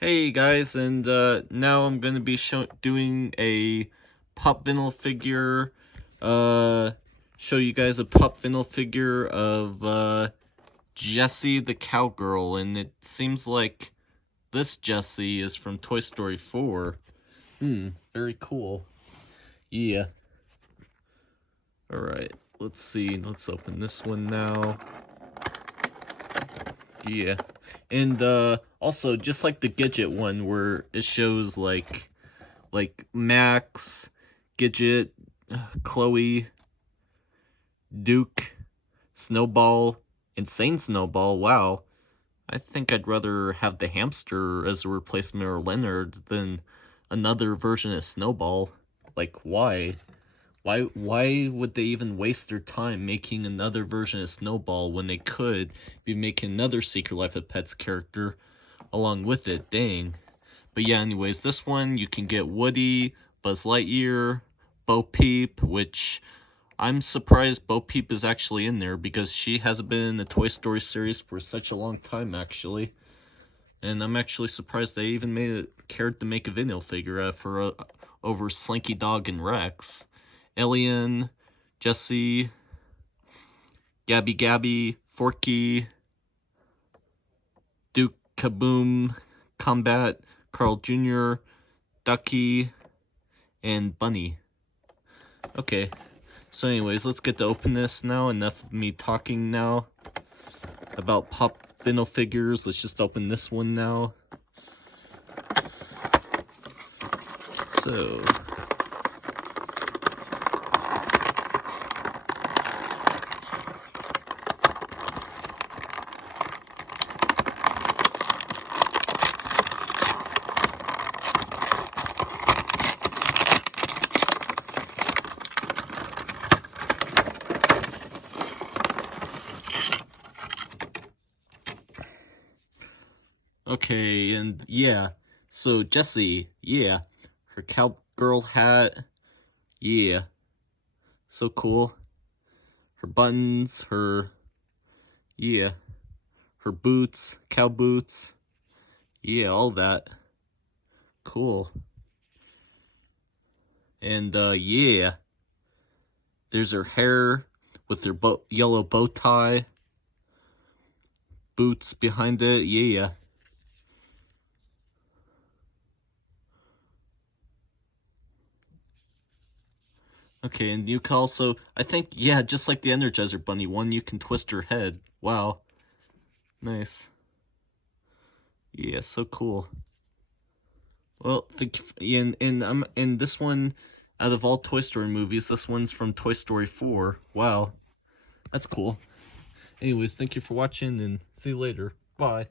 Hey guys, and now I'm gonna be doing a pop vinyl figure. Show you guys a pop vinyl figure of Jessie the Cowgirl, and it seems like this Jessie is from Toy Story 4. Very cool. Yeah. Alright, let's see. Let's open this one now. Yeah. And also, just like the Gidget one where it shows like Max, Gidget, Chloe, Duke, Snowball, Insane Snowball. Wow. I think I'd rather have the hamster as a replacement or Leonard than another version of Snowball. Like, why? Why would they even waste their time making another version of Snowball when they could be making another Secret Life of Pets character along with it? Dang. But yeah, anyways, this one you can get Woody, Buzz Lightyear, Bo Peep, which I'm surprised Bo Peep is actually in there because she hasn't been in the Toy Story series for such a long time, actually. And I'm actually surprised they even cared to make a vinyl figure for over Slinky Dog and Rex. Alien, Jessie, Gabby, Forky, Duke, Kaboom, Combat, Carl Jr., Ducky, and Bunny. Okay, so anyways, let's get to open this now. Enough of me talking now about pop vinyl figures. Let's just open this one now. So... Okay, and yeah, so Jessie, yeah, her cowgirl hat, yeah, so cool. Her buttons, yeah, her boots, cow boots, yeah, all that, cool. And yeah, there's her hair with her yellow bow tie, boots behind it, yeah. Okay, and you can also, I think, yeah, just like the Energizer Bunny one, you can twist her head. Wow. Nice. Yeah, so cool. Well, and this one, out of all Toy Story movies, this one's from Toy Story 4. Wow. That's cool. Anyways, thank you for watching, and see you later. Bye.